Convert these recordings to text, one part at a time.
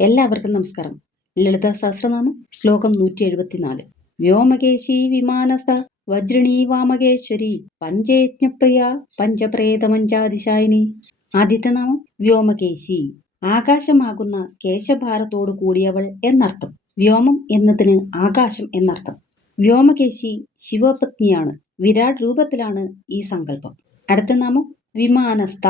എല്ലാവർക്കും നമസ്കാരം. ലളിത സഹസ്രനാമം ശ്ലോകം നൂറ്റി എഴുപത്തിനാല് വ്യോമകേശി വിമാനസ്ഥ വജ്രിണീ വാമകേശ്വരി പഞ്ചയജ്ഞപ്രിയ പഞ്ചപ്രേതമഞ്ചാതിശായിനി. ആദ്യത്തെ നാമം വ്യോമകേശി. ആകാശമാകുന്ന കേശഭാരത്തോടു കൂടിയവൾ എന്നർത്ഥം. വ്യോമം എന്നതിന് ആകാശം എന്നർത്ഥം. വ്യോമകേശി ശിവപത്നിയാണ്. വിരാട് രൂപത്തിലാണ് ഈ സങ്കല്പം. അടുത്ത നാമം വിമാനസ്ഥ.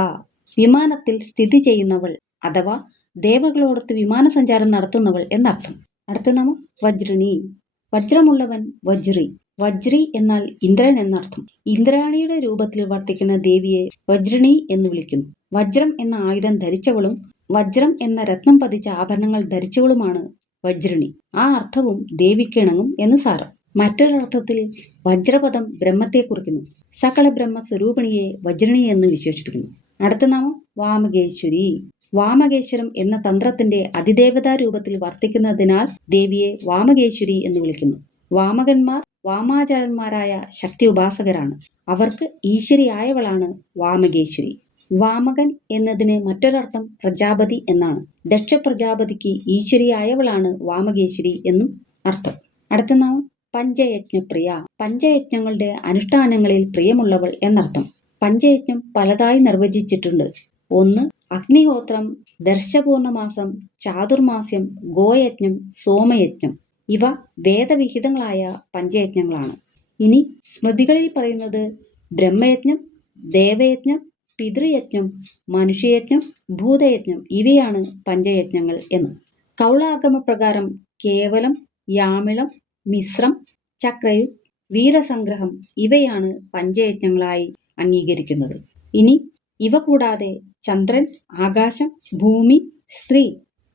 വിമാനത്തിൽ സ്ഥിതി ചെയ്യുന്നവൾ അഥവാ ദേവകളോടൊത്ത് വിമാനസഞ്ചാരം നടത്തുന്നവൾ എന്നർത്ഥം. അടുത്ത നാമം വജ്രിണി. വജ്രമുള്ളവൻ വജ്രി. വജ്രി എന്നാൽ ഇന്ദ്രൻ എന്നർത്ഥം. ഇന്ദ്രാണിയുടെ രൂപത്തിൽ വർത്തിക്കുന്ന ദേവിയെ വജ്രിണി എന്ന് വിളിക്കുന്നു. വജ്രം എന്ന ആയുധം ധരിച്ചവളും വജ്രം എന്ന രത്നം പതിച്ച ആഭരണങ്ങൾ ധരിച്ചവളുമാണ് വജ്രിണി. ആ അർത്ഥവും ദേവിക്കിണങ്ങും എന്ന് സാരം. മറ്റൊരർത്ഥത്തിൽ വജ്രപദം ബ്രഹ്മത്തെ കുറിക്കുന്നു. സകല ബ്രഹ്മ സ്വരൂപിണിയെ വജ്രിണി എന്ന് വിശേഷിപ്പിക്കുന്നു. അടുത്ത നാമം വാമകേശ്വരി. വാമകേശ്വരം എന്ന തന്ത്രത്തിന്റെ അതിദേവതാ രൂപത്തിൽ വർത്തിക്കുന്നതിനാൽ ദേവിയെ വാമകേശ്വരി എന്ന് വിളിക്കുന്നു. വാമകന്മാർ വാമാചാരന്മാരായ ശക്തി ഉപാസകരാണ് അവർക്ക് ഈശ്വരിയായവളാണ് വാമകേശ്വരി. വാമകൻ എന്നതിന് മറ്റൊരർത്ഥം പ്രജാപതി എന്നാണ്. ദക്ഷ പ്രജാപതിക്ക് ഈശ്വരിയായവളാണ് വാമകേശ്വരി എന്നും അർത്ഥം. അടുത്ത നാമം പഞ്ചയജ്ഞപ്രിയ. പഞ്ചയജ്ഞങ്ങളുടെ അനുഷ്ഠാനങ്ങളിൽ പ്രിയമുള്ളവൾ എന്നർത്ഥം. പഞ്ചയജ്ഞം പലതായി നിർവചിച്ചിട്ടുണ്ട്. ഒന്ന് അഗ്നിഹോത്രം ദർശപൂർണമാസം ചാതുർമാസ്യം ഗോയജ്ഞം സോമയജ്ഞം ഇവ വേദവിഹിതങ്ങളായ പഞ്ചയജ്ഞങ്ങളാണ്. ഇനി സ്മൃതികളിൽ പറയുന്നത് ബ്രഹ്മയജ്ഞം ദേവയജ്ഞം പിതൃയജ്ഞം മനുഷ്യയജ്ഞം ഭൂതയജ്ഞം ഇവയാണ് പഞ്ചയജ്ഞങ്ങൾ എന്ന്. കൗളാഗമ പ്രകാരം കേവലം യാമിളം മിശ്രം ചക്രയു വീരസംഗ്രഹം ഇവയാണ് പഞ്ചയജ്ഞങ്ങളായി അംഗീകരിക്കുന്നത്. ഇനി ഇവ കൂടാതെ ചന്ദ്രൻ ആകാശം ഭൂമി സ്ത്രീ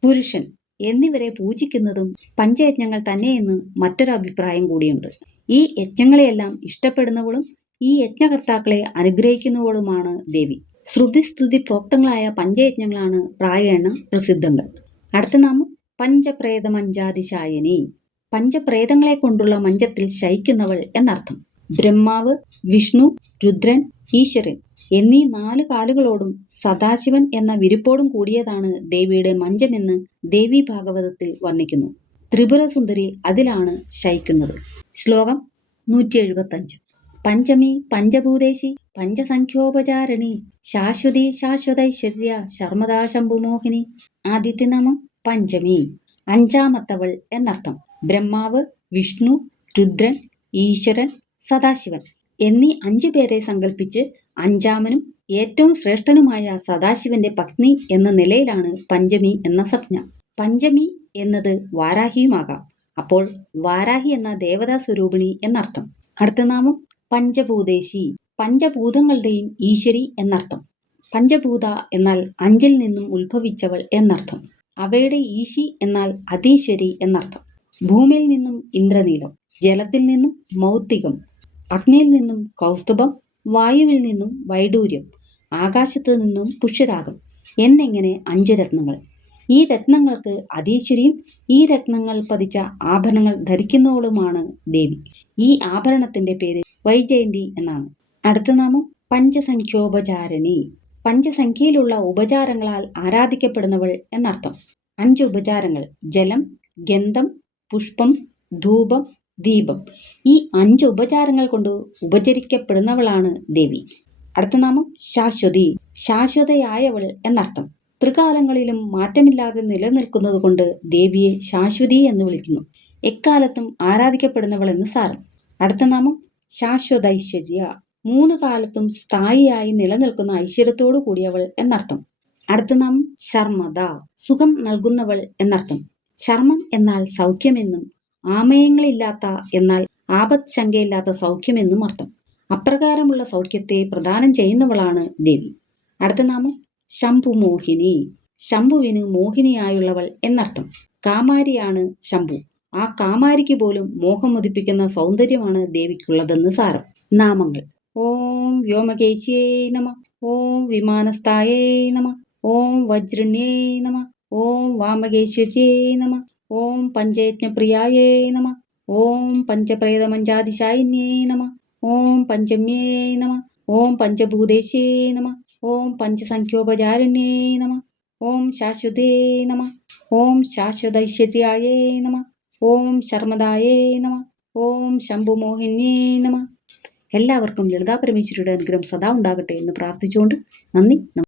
പുരുഷൻ എന്നിവരെ പൂജിക്കുന്നതും പഞ്ചയജ്ഞങ്ങൾ തന്നെയെന്ന് മറ്റൊരു അഭിപ്രായം കൂടിയുണ്ട്. ഈ യജ്ഞങ്ങളെയെല്ലാം ഇഷ്ടപ്പെടുന്നവളും ഈ യജ്ഞകർത്താക്കളെ അനുഗ്രഹിക്കുന്നവളുമാണ് ദേവി. ശ്രുതിസ്തുതി പ്രോക്തങ്ങളായ പഞ്ചയജ്ഞങ്ങളാണ് പ്രായേണ പ്രസിദ്ധങ്ങൾ. അടുത്ത നാമം പഞ്ചപ്രേതമഞ്ചാതിശായനി. പഞ്ചപ്രേതങ്ങളെ കൊണ്ടുള്ള മഞ്ചത്തിൽ ശയിക്കുന്നവൾ എന്നർത്ഥം. ബ്രഹ്മാവ് വിഷ്ണു രുദ്രൻ ഈശ്വരൻ എന്നീ നാല് കാലുകളോടും സദാശിവൻ എന്ന വിരിപ്പോടും കൂടിയതാണ് ദേവിയുടെ മഞ്ചമെന്ന് ദേവി ഭാഗവതത്തിൽ വർണിക്കുന്നു. ത്രിപുരസുന്ദരി അതിലാണ് ശയിക്കുന്നത്. ശ്ലോകം നൂറ്റി എഴുപത്തഞ്ച് പഞ്ചമി പഞ്ചഭൂതേശി പഞ്ചസംഖ്യോപചാരിണി ശാശ്വതി ശാശ്വതൈശ്വര്യ ശർമ്മദാ ശംഭുമോഹിനി ആദ്യത്തെ നാമം പഞ്ചമി. അഞ്ചാമത്തവൾ എന്നർത്ഥം. ബ്രഹ്മാവ് വിഷ്ണു രുദ്രൻ ഈശ്വരൻ സദാശിവൻ എന്നീ അഞ്ചു പേരെ സങ്കല്പിച്ച് അഞ്ചാമനും ഏറ്റവും ശ്രേഷ്ഠനുമായ സദാശിവന്റെ പത്നി എന്ന നിലയിലാണ് പഞ്ചമി എന്ന സംജ്ഞ പഞ്ചമി എന്നത് വാരാഹിയുമാകാം. അപ്പോൾ വാരാഹി എന്ന ദേവതാ സ്വരൂപിണി എന്നർത്ഥം. അടുത്ത നാമം പഞ്ചഭൂതേശി. പഞ്ചഭൂതങ്ങളുടെയും ഈശ്വരി എന്നർത്ഥം. പഞ്ചഭൂത എന്നാൽ അഞ്ചിൽ നിന്നും ഉത്ഭവിച്ചവൾ എന്നർത്ഥം. അവയുടെ ഈശി എന്നാൽ അതീശ്വരി എന്നർത്ഥം. ഭൂമിയിൽ നിന്നും ഇന്ദ്രനീലം ജലത്തിൽ നിന്നും മൗത്തികം അഗ്നിയിൽ നിന്നും കൗസ്തുഭം വായുവിൽ നിന്നും വൈഡൂര്യം ആകാശത്തു നിന്നും പുഷ്യരാഗം എന്നിങ്ങനെ അഞ്ച് രത്നങ്ങൾ. ഈ രത്നങ്ങൾക്ക് അതീശ്വരിയും ഈ രത്നങ്ങൾ പതിച്ച ആഭരണങ്ങൾ ധരിക്കുന്നവളുമാണ് ദേവി. ഈ ആഭരണത്തിന്റെ പേര് വൈജയന്തി എന്നാണ്. അടുത്ത നാമം പഞ്ചസംഖ്യോപചാരിണി. പഞ്ചസംഖ്യയിലുള്ള ഉപചാരങ്ങളാൽ ആരാധിക്കപ്പെടുന്നവൾ എന്നർത്ഥം. അഞ്ച് ഉപചാരങ്ങൾ. ജലം ഗന്ധം പുഷ്പം ധൂപം ദീപം. ഈ അഞ്ച് ഉപചാരങ്ങൾ കൊണ്ട് ഉപചരിക്കപ്പെടുന്നവളാണ് ദേവി. അടുത്ത നാമം ശാശ്വതി. ശാശ്വതയായവൾ എന്നർത്ഥം. ത്രികാലങ്ങളിലും മാറ്റമില്ലാതെ നിലനിൽക്കുന്നത് കൊണ്ട് ദേവിയെ ശാശ്വതി എന്ന് വിളിക്കുന്നു. എക്കാലത്തും ആരാധിക്കപ്പെടുന്നവൾ എന്ന് സാരം. അടുത്ത നാമം ശാശ്വത ഐശ്വര്യ. മൂന്ന് കാലത്തും സ്ഥായിയായി നിലനിൽക്കുന്ന ഐശ്വര്യത്തോടു കൂടിയവൾ എന്നർത്ഥം. അടുത്ത നാമം ശർമ്മദ. സുഖം നൽകുന്നവൾ എന്നർത്ഥം. ശർമ്മം എന്നാൽ സൗഖ്യമെന്നും ആമയങ്ങളില്ലാത്ത എന്നാൽ ആപത് ശങ്കയില്ലാത്ത സൗഖ്യമെന്നും അർത്ഥം. അപ്രകാരമുള്ള സൗഖ്യത്തെ പ്രദാനം ചെയ്യുന്നവളാണ് ദേവി. അടുത്ത നാമം ശംഭു മോഹിനി. ശംഭുവിന് മോഹിനിയായുള്ളവൾ എന്നർത്ഥം. കാമാരിയാണ് ശംഭു. ആ കാമാരിക്ക് പോലും മോഹം മോഹമുദിപ്പിക്കുന്ന സൗന്ദര്യമാണ് ദേവിക്കുള്ളതെന്ന് സാരം. നാമങ്ങൾ. ഓം വ്യോമകേശിയേ നമ. ഓം വിമാനസ്ഥായേ നമ. ഓം വജ്രണ്യേ നമ. ഓം വാമകേശ്വര്യേ നമ. ഓം പഞ്ചയജ്ഞപ്രിയായേ നമ. ഓം പഞ്ചപ്രേതമഞ്ചാതിശായിന്യേ നമ. ഓം പഞ്ചമ്യേ നമ. ഓം പഞ്ചഭൂതേശേ നമ. ഓം പഞ്ചസംഖ്യോപചാരിണ്യേ നമ. ഓം ശാശ്വതേ നമ. ഓം ശാശ്വതൈശ്വര്യായേ നമ. ഓം ശർമ്മദായേ നമ. ഓം ശംഭുമോഹിന്യേ നമ. എല്ലാവർക്കും ലളിതാ പരമേശ്വരിയുടെ അനുഗ്രഹം സദാ ഉണ്ടാകട്ടെ എന്ന് പ്രാർത്ഥിച്ചുകൊണ്ട് നന്ദി.